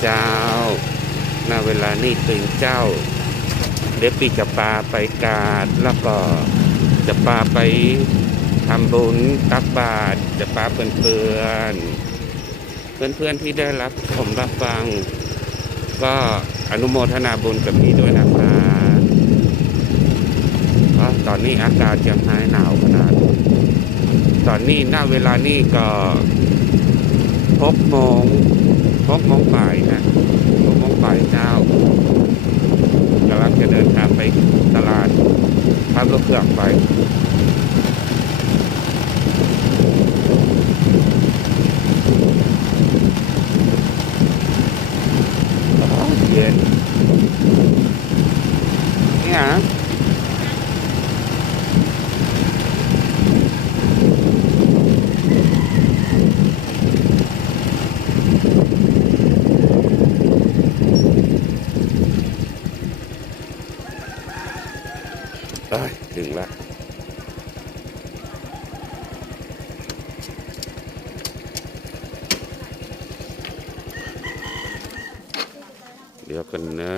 เจ้าณเวลานี้ตึงเจ้า เดี๋ยวปีจะปาไปกาดแล้วก็จะปาไปทำบุญตักบาตรจะปาเพื่อนๆเพื่อนๆที่ได้รับผมรับฟัง ก็อนุโมทนาบุญกับพี่ด้วยนะคะเพราะตอนนี้อากาศยังหายหนาวขนาด ตอนนี้ณเวลานี้ก็หกโมง หกโมงฝ่ายนะหกโมงฝ่ายเจ้ากำลังจะเดินทางไปตลาดขับรถเครื่องไปเย็น ได้ถึงแล้วเดี๋ยวกันนะ